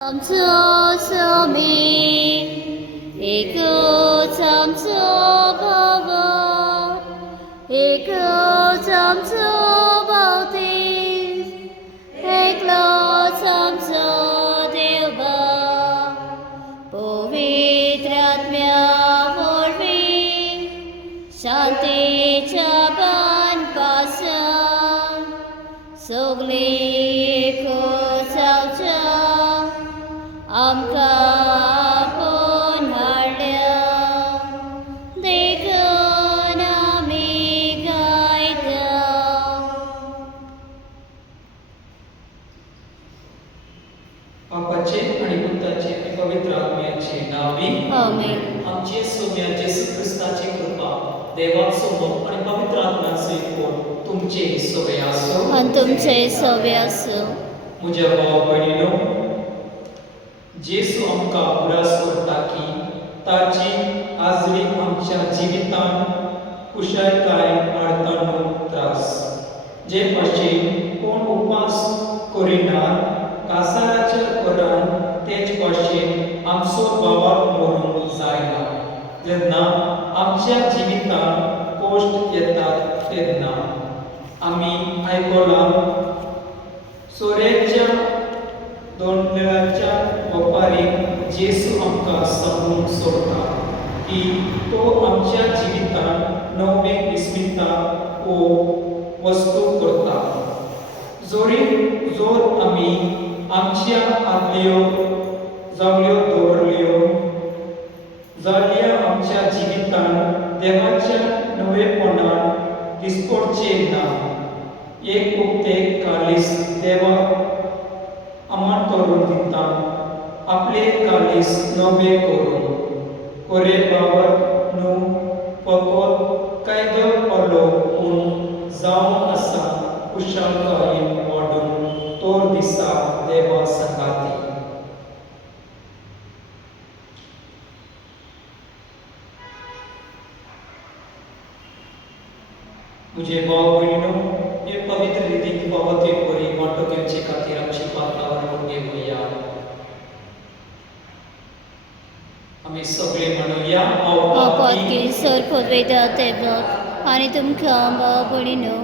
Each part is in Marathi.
आमचो स्वामी एकच आमचो बाबा, एकच आमचो बावतीस, एकलोच आमचो देवबा, पवित्र आत्म्या वरवीं शांतीच्या पानपासून सगळीं एकच जावच्या आमकां आपोवन हाडल्या, देखून आमी गायता. बापाचे आणि पुत्राचे आणि पवित्र आत्म्याचे नावी आमेन. आमचे सोम्या जेसू ख्रिस्ताची कृपा, देवाचो मोग आणि पवित्र आत्म्याचो एकूण तुमचे सगळे आसो आनी तुमचे सगळे आसूं. म्हज्या भाव भयणीनो, जेसू आमकां उरास करता की ताची हाजरी आमच्या जिवितान कुशळटाय हाडटा न्हू त्रास. जे भाशेन कोण उपास करिनात कासाराच्या वरान तेच भाशेन आमचो भावाक मरूंक जायना. जेन्ना आमच्या जिवितान कोश्ट येतात तेन्ना आमी आयकलां सोऱ्याच्या दोंडलाच्या ओपारीक जेसू आमकां सांगून सोडटा की तो आमच्या जिवितान नवे विस्मिता ओ वस्तू करता. जोर आमी आमच्या आदल्यो जावल्यो दवरल्यो जाल्ल्या आमच्या जिवितान देवाच्या नवेपणान दिसपडचे ना. एक उक्तें कालीस देवाक आम्हां तोरून दिता, आपले कालीस नवे करून. कोरे बाबत न्हू फकत कायदो पडलो पूण जावन आसा कुशळकायेन वाडून तोर दिसा देवा सकाळी. म्हजे भाव भयणीनो, हे पवित्र रितीन पावते परी वांटो घेवचे खातीर आमची पातळावर मुगे वया. आमी सगळे म्हणुया की सर पदवेदा तेबक आनी तुमकां भाव भयणीनो,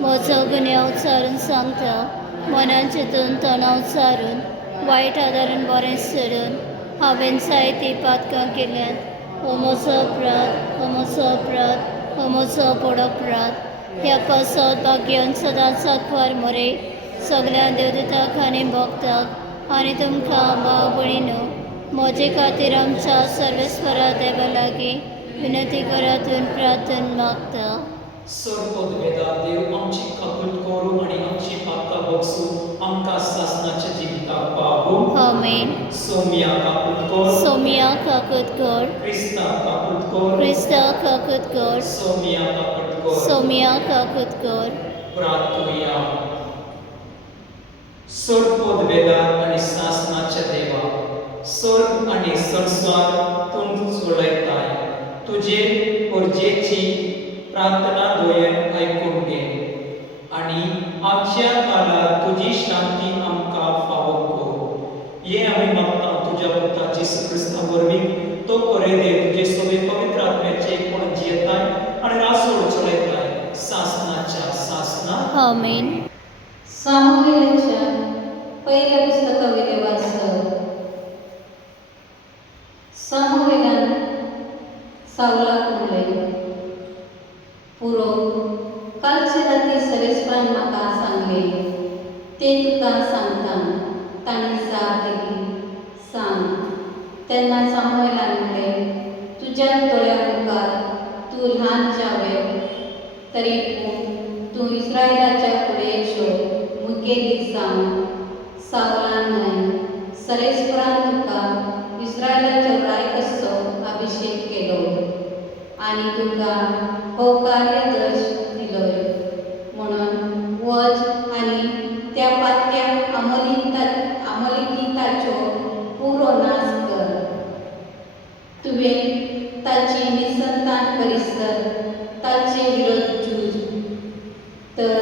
म्हजो गुन्यांव उच्चारून सांगता. मनान चिंतून तणाव चारून वायट आदारान बरें सोडून हांवें जायतीं पातकां केल्यांत. हो म्हजो अपराध, हो म्हजो अपराध, हो म्हजो व्हड अपराध. ह्या पासत भाग्यान सदांच सांकवार मरे सगळ्या देवदूतांक आनी भक्तांक आनी तुमकां भाव भयणीनो, म्हजे खातीर आमच्या सर्वेस्परा देवा लागीं विनंती करातून प्रार्थना मागता. सरपद वेदा देव आमची कबूल करूं आनी आमची पातकां बगसूं आमकां सासणाच्या जिविताक पावूं. आमेन. सोम्या काकूत कर, सोम्या काकूत कर, क्रिस्ता काकूत कर, क्रिस्ता काकूत कर, सोम्या काकूत कर. सोम्या काकूत कर. प्रार्थुया. सरपद वेदा आनी सासणाच्या देवा, स्वर्ग आनी संसार तूं चलयताय. तुजे गरजेची प्रार्थना दोयेन आयकून घे आनी आमच्या काळार तुजी शांती आमकां फावो कर. हे आमी मागता तुज्या पुता जेसू ख्रिस्ता वरवीं. तो करे दे तुजे सगळे पवित्र आत्म्याचे एकूण जियेताय आनी रासोड चलयताय सासणाच्या सासना. आमेन. सामुएलाच्या पहिल्या पुस्तकावयले वाचप. सामुएलान सावलाक म्हणलें, पुरो कालचे राती सरेस्पान म्हाका सांगलें तें तुका सांगता. ताणें जाप दिली, सांग. तेन्ना सामुएलान म्हणलें, तुज्या दोळ्या मुखार तूं ल्हान जावें, तरी पूण तूं इस्रायेलाच्या फुडेच्यो मुखेली जावन सावलान न्हय सरेस्परान तुका इस्रायेलाच्या रायकसो अभिषेक केलो आनी तुका हो कार्यदर्श दिलोय. म्हणून वच आनी त्या पातक्या अमलिकीताचो पुरो नाश कर. तुवें ताची निसंतान करीसर ताचे विरोध झूज. तर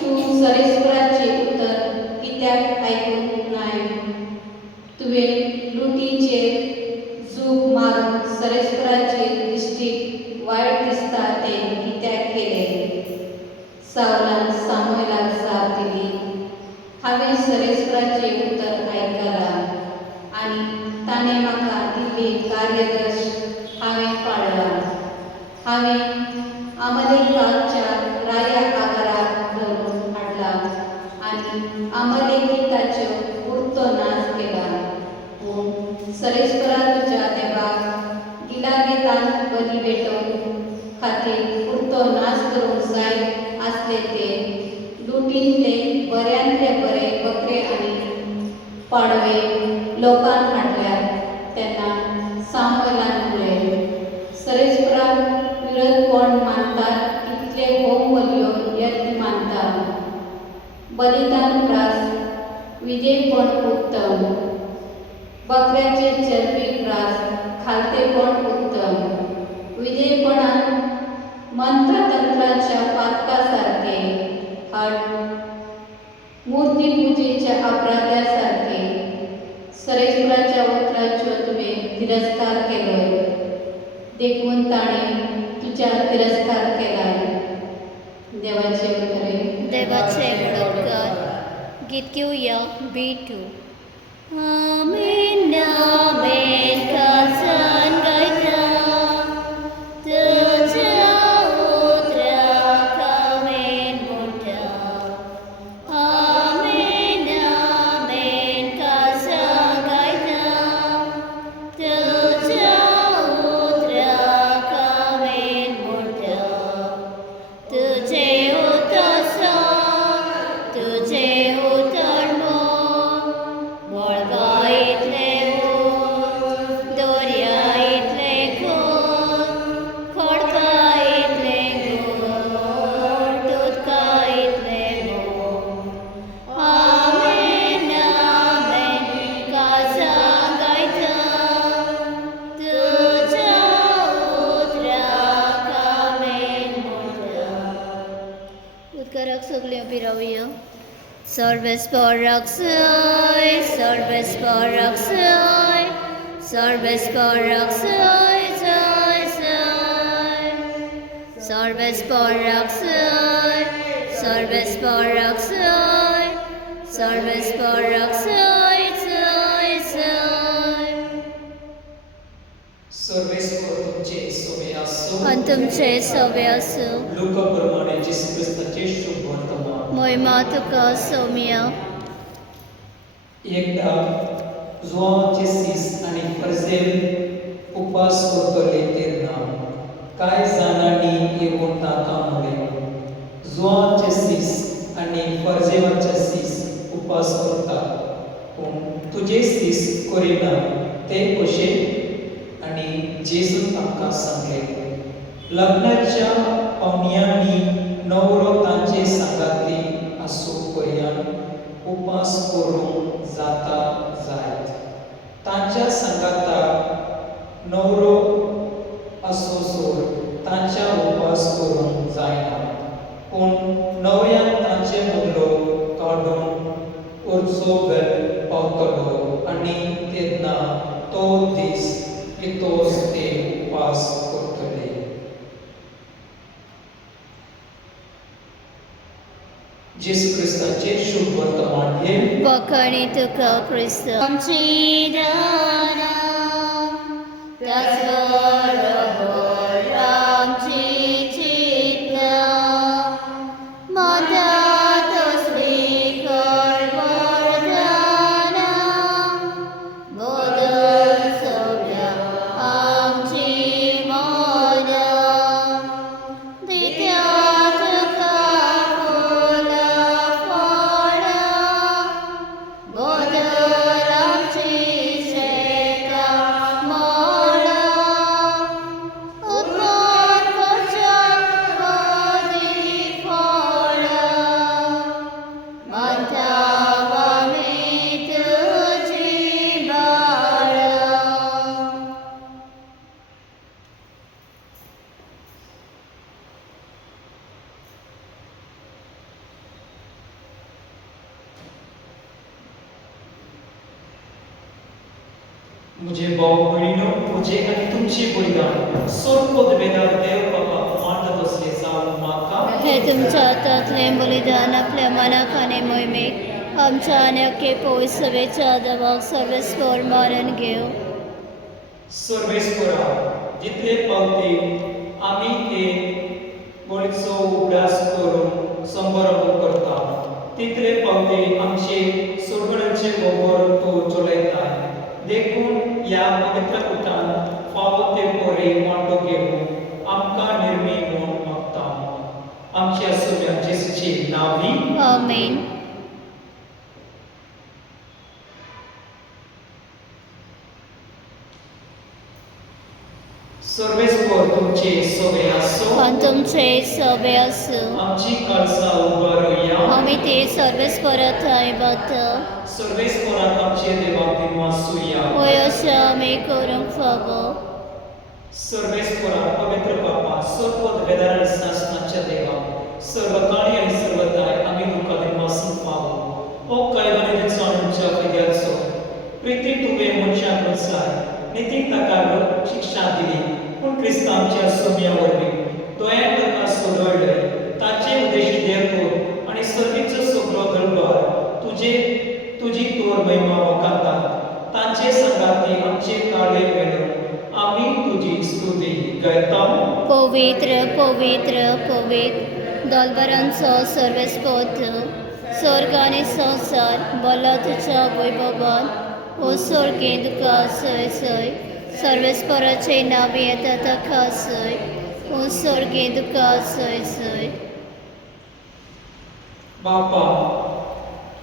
तूं सरेस्पराचे उत्तर कित्याक आयकूंक नाय? तुवें लुटीचेर झूग मारून सरेस्पराचे दिश्टीक वायट दिसता तें कित्याक केलें? सावलान सामुएलाक जाप दिली. हांवें सरेस्पराचें उतर आयकलां आनी ताणें म्हाका दिल्ली कार्यदर्श हांवें पाळ्ळां. हांवें अमलेकाच्या राया आगाराक धरून हाडला आनी अमलेकिताचो उरतो नाश केला. पूण सरेस्परा तुज्या देवाक गिलागेतान बली भेटोवंक खातीर उरतो नाश करूंक जाय आसले ते लुटींतले बऱ्यांतले बरे बकरे आनी पाडवे लोकांक हाडल्यात. तेन्ना सामुएलान म्हणलें, सरेस्पराक विरोध कोण मानतात तितले होम बलयो यत्न मानता. बलिदान प्रास विजयपण उत्तम, बकऱ्याचे चरबी प्रास खालतेपण उत्तम. विजयपणान मंत्रतंत्राच्या पातका सारखे, हट मूर्तीपुजेच्या अपराध्या सारखे. सरेस्पराच्या उतराचो तुवें तिरस्कार केलोय, देखून ताणें तुज्या तिरस्कार केलाय. देवाचे उतरे. देवाचे म्हणतकार गीत घेवया B2. आमेन आमेन कासन गायता तुझ्या उतराक आमेन मोठा. आमेन आमेन कासन गायता तुझ्या उतराक आमेन मोठा. तुझे उतरसा तुझे उतरमो वळगा इतले दर्या इतले खोल, खडका इतले गोड, उदका इतले मोग. आमेन आमेन कासा गायता तुझ्या उतराक आमेन मोठा. उदकाराक सगळें उबी रावया. सर्वेस्पराक सय, सर्वेस्पराक सय, सर्वेस्पराक सय सय सय. सर्वेस्पराक सय, सर्वेस्पराक सय, सर्वेस्पराक सय सय सय. सर्वेस्वर तुमचे सोबे आसो. आनी तुमचे सवे आसूं. लोकाप्रमाणे येशू क्रिस्ताचे शुभ वर्तमान. महिमा तुका सौम्या. एकदा जुआंवाचे सीस आनी फर्जेल उपास करतले तेन्ना कांय जाणांनी येवन ताका म्हणलें, जुआंवाचे सीस आनी फर्जेवाचे सीस उपास करता, पूण तुजे सीस करिना ते कशें? आनी जेजून तांकां सांगलें, लग्नाच्या पावण्यांनी नवरो तांचे सांगाती आसूं पर्यंत उपास करूंक जाता जायत. तांच्या सांगाताक नवरो आसोसोर तांच्या उपास करूंक जायना. पूण नवऱ्यान तांचे मदलो काडून उरचो वेळ पावतलो आनी तेन्ना तो दीस येतोच ते उपास करतले. जेसू क्रिस्ताचे शुभ वर्तमान हे वखणी तुका क्रिस्त. आमची दाना त्याच बरोबर आमची चिंतना मदत स्वीकार वरदाना. बदल सगळ्या आमची मना दित्या तुका बदल आमची शेका मोळा. मुझे भाऊ भयणीनो तुझे आणि तुमची बलिदान सोडपोद वेदार देव बाबा मांडत असले जाऊन माका हे तुमच्या हातातले बलिदान आपल्या मनाक आणि मोहिमेक आमच्या आणि अख्खे पोय सभेच्या दबाव सर्वस्वर मारून घेऊ. सर्वेस्परा जितले पावते आम्ही ते बळीचो उगडास करून संबरंभ करता तितले पावते आमचे सोडगणाचे गोबर तो चलयताय देखून या पवित्र पुतान फावो ते पोरे मांडो घेऊन आमकां निर्मी म्हणून मागता आमच्या सोम्या जेसूची नावी आमेन. सर्वेस्पर तुमचे सोबे असो पण तुमचे सभे असो आमची काळसा उबारूया आम्ही ते सर्वच परत आहे बद्ध सर्वेस्पराक आमचे देवाक दिनवासूया होय अशें आमी करूंक फावो. सर्वेस्परा पवित्र बापा सर्वपद वेदार आणि शासनाच्या देवा सर्वकाळी आणि सर्वदाय आम्ही तुका दिनवासून फावो हो कैवल्य दिवसा आमच्या फायद्याचो प्रिती तुवे मनशां अनुसार नितीन ताका शिक्षा दिली पूण क्रिस्तांच्या सोम्या वरवीं दोयान ताका सोडवले ताचे उद्देशी देवतो आणि सर्वीचो सगळो दरबार तुजी तोर महिमा वखातात तांचे संगाती आमचे काळे वेळो आम्ही तुझी स्तुती गायता. पवित्र पवित्र पवित्र दोलबरांचो सर्वेस्पोत स्वर्ग आनी संवसार बोला तुज्या वैभवान हो सर्गे तुका सय सय सर्वेस्पराचे नावे येता ताका सय हो सर्गे तुका सय सय. बापा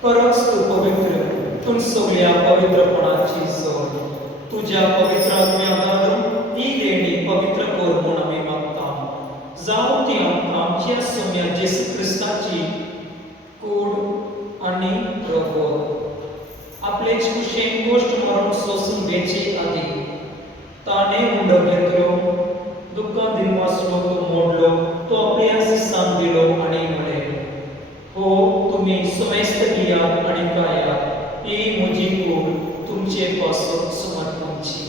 परस तू पवित्र तूं सगळ्या पवित्रपणाची जोड तुझ्या पवित्र आत्म्या घालून ही देणी पवित्र कर म्हूण आमी मागता जावं ती आमच्या सोम्या जेसू क्रिस्ताची कूड आनी रगत आपले कुशेन गोष्ट मारून सोसून घेची आदी ताणे हुंडो घेतलो दुःखां दिनवासलो तो मोडलो तो आपल्या शिसांक दिलो आनी म्हळे हो तुम्ही सुमेस्त गियात आणि कायात ही म्हजी कूड तुमचे पासून समर्पणची.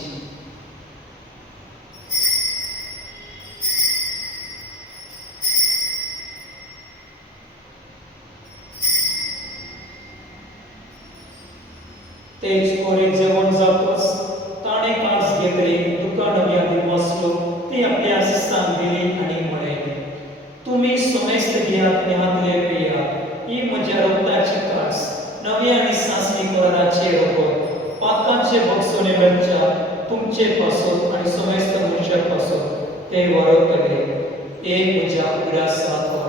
तेच कोरे जेवण जातोच ताणे कास घेतले तुका नव्या दिनवासलो ती आपल्या शिसांक दिली आणि म्हळे तुम्ही सुमेस्त गियात नेहातले पियात ही म्हज्या रक्ताची कास नवी आणि सासणी कोराचे रगत पातकांचे भक्षोने वेळच्या तुमचे पासून आणि सुमेस्त मनशा पासून ते वरतले ते म्हज्या उरासात वरा.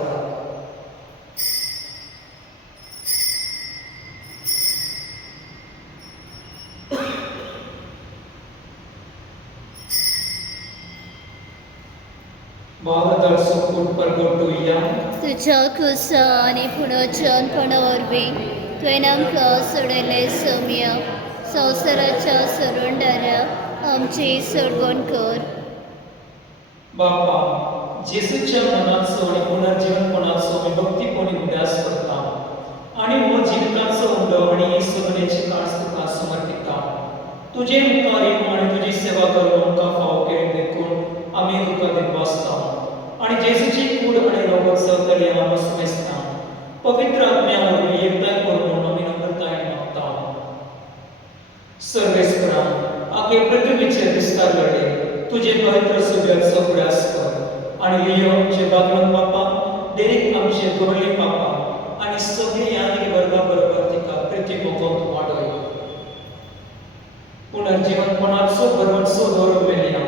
भारताचो कूट परगटुया तुझ्या खुसा आणि पुनर्जन्मपणा वरवीं तुवें आमकां सोडयले सोम्या संवसाराच्या सरोंडारा आमची सोडवण कर. बापा जेसूच्या मनाचो आणि पुनर्जीवनपणाचो आमी भक्तीपणी उद्यास करता आणि हो जिविताचो हुंडो आणि ही सगळ्याची कास तुका समर्पिता तुजे मुखार येवन आणि तुजी सेवा करून आमकां फाव केले देखून आमी तुका दिनवासता आणि जेसूची कूड आणि रगत सवतली आमी सुमेस्ता पवित्र आत्म्या वरवीं एकठांय करून आमी नम्रतायेन मागता. सर्वेस्परा आगे पृथ्वीचेर विस्तार घडले तुजे पवित्र सुबेचो प्रयास कर आणि लियो आमचे बागवन बापा देरीक आमचे गवळी बापा आणि सगळी यानी वर्गा बरोबर तिका प्रतिमोगोत वाडय. पुनर्जीवनपणाचो भरवंसो दवरलेल्या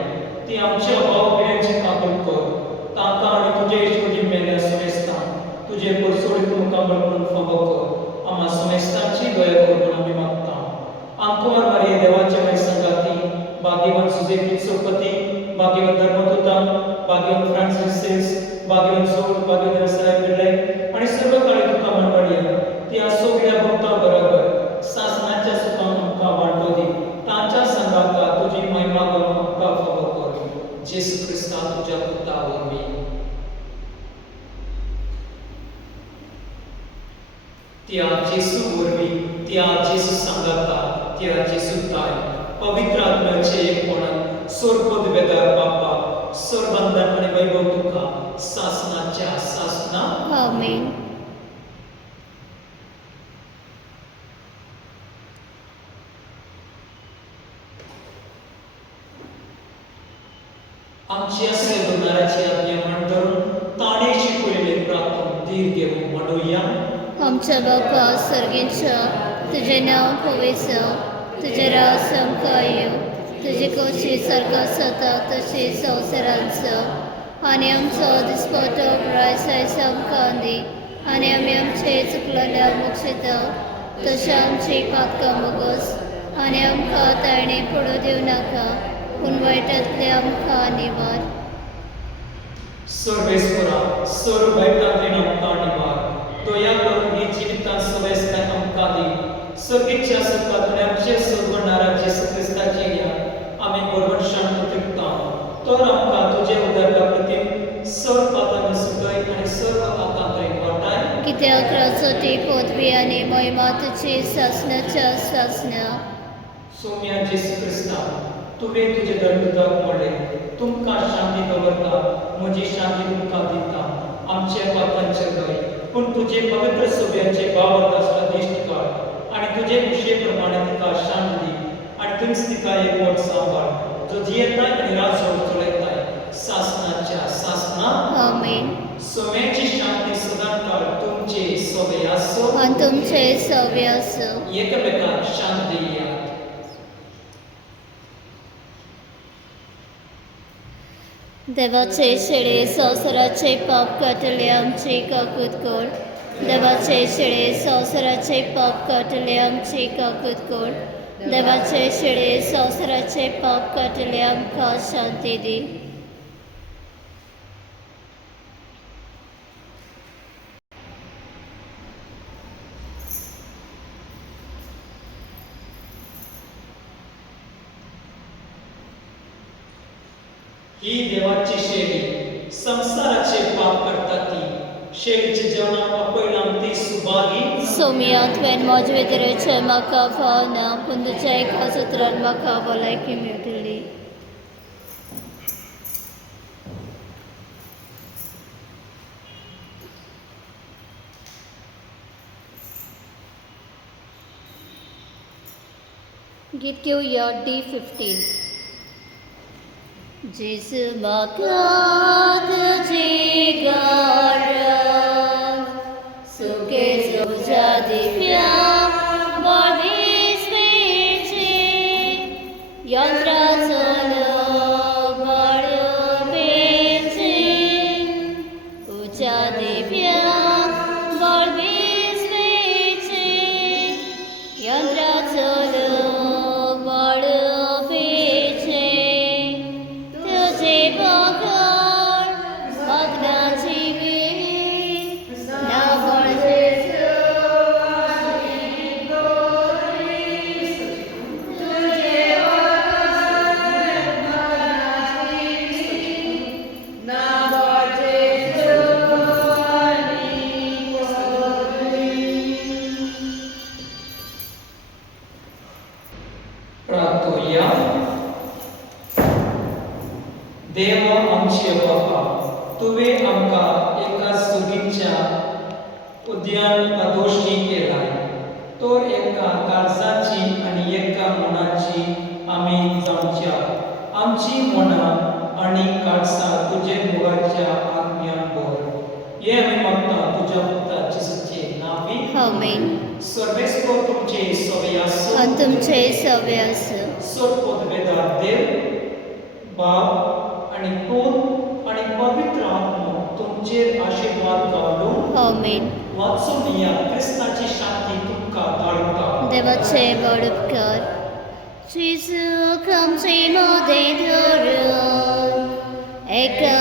ती आमच्या भाव भयणांची काकूळ कर तांकां आनी तुजे इश्टोजी मेल्या सुमेस्तान तुजे परसोडीत मुखामळ म्हणून फावो कर आम्हा सुमेस्तांची दया कर म्हूण आमी मागता. आंकुवार मारिये देवाचे माय संगाती भाग्यवान सुजेकी चौपती भाग्यवान धर्मदूता भाग्यवान फ्रांसिस भाग्यवान सोड भाग्यवान साहेब पिल्ले आणि सर्व काळी तुका मंडळी ती सगळ्या भक्तां बरोबर शासनाच्या सुखांक आमकां वांटो दी तांच्या संगाता तुजी महिमा करून आमकां फावो कर जेसू क्रिस्ता तुज्या पुता वरवीं. त्या जेसू वरवीं त्या जेसू सांगाता देवाची सुताय पवित्र आत्म्याचे एकपण सोरपद वेदार बापा सोरबंधन आणि वैभव तुका सासनाच्या सासना आमेन. आमच्या सेवनाराची आज्ञा मांडून ताणे शिकवलेले प्रार्थना धीर घेऊन म्हणूया. आमच्या बापा सर्गींच्या तुझे नाव पवित्र जावं, तुझे राज आमकां येवं, तुजी कशी स्वर्गांत जाता तशी संवसारांत आनी आमचो दिसपतो प्रायस आयज आमकां दी आनी आमी आमचे चुकलेल्यार मोक्षिता तशें आमची पातकां मोगोस आनी आमकां ताळणी पडू दिवं नाका पूण वायटांतले आमकां निवार. सर्वेस्परा सर्व वाईटांतल्यान आमकां निवार. दया करून ही जिवितांत सवयस्ताय आमकां दी. सर्गीच्या सुखांतून आमचे सर्वनाराचे क्रिस्ताचे या आमी बरोबर शांत तृप्ता. तर आमकां तुजे उदरका प्रतीम सर्व पातांनी सुखय आनी सर्व आकांताय वाटाय. कित्याक राजवटी पदवी आनी महिमा तुजी सासणाच्या सासना. सौम्या जेसू क्रिस्ता तुवें तुजे दंडुताक म्हणलें तुमकां शांती दवरता म्हजी शांती तुमकां दिता. आमचे पातांचे गय पूण तुजे पवित्र सोब्याचे बाबत आसला दिश्ट काड आनी तुजे कुशे प्रमाणे तिका शांत दी आनी थंयच तिका एकवट सांबाळ जो जियेताय आनी राजवट चलयताय सासनाच्या सासना. आमेन. सोम्याची शांती सदां काळ तुमचे सोबे आसो आनी तुमचे सव्य आसो. एकमेकांक शांत दिया. देवाचे शेळे संवसाराचे पाप काटले आमची काकूत कोण. देवाचे शेळे संवसाराचे पाप काटले आमची काकूत कोण. देवाचे शेळे संवसाराचे पाप काटले आमकां शांती दी. ही देवाची शेळी संसाराचे पाप करता ती शेळीचे जेवणाक आपयलां ती सुभागी. सोमिया तुवें म्हजे भितरचे म्हाका भावना पूण तुज्या एका सुत्रान म्हाका भलायकी मेळटली. गीत घेवया D15. जेसू म्हाका तुजी गरज सुखे तुज्या दिव्या बळिस्मेची यंत्राचो लोक बळपेची तुज्या दिव्या बळिस्मेची यंत्राचो लोक बळपेची तुजे बगर मग्नाची वेळ ना बळजेसू आनी गोरी तुजे बगर मग्नाची वेळ ना बळजेसू आनी गोरी. प्रार्थोया. देवा आमचे बापा तुवें आमकां एका सुगीच्या उद्यान अदोशी केलाय तर एका काळजाची आनी एका मनाची आमी जावच्या. आमची मनां आनी काळजां तुजे मुगाच्या आत्म्यान भर. हे आमी मागता तुज्या पुता जेसूचे नांवी. आमेन. सर्वेस्पर तुमचे सवय आसो. आनी तुमचे सव्य आसो. सोरपद वेदार देव बाप आनी पूत आनी पवित्र आत्मा तुमचेर आशीर्वाद गावलो. आमेन. वाचून या क्रिस्ताची शांती तुमकां धाडटा. देवाचे बड उपकार. जेजू आमचे मोदें धरून एका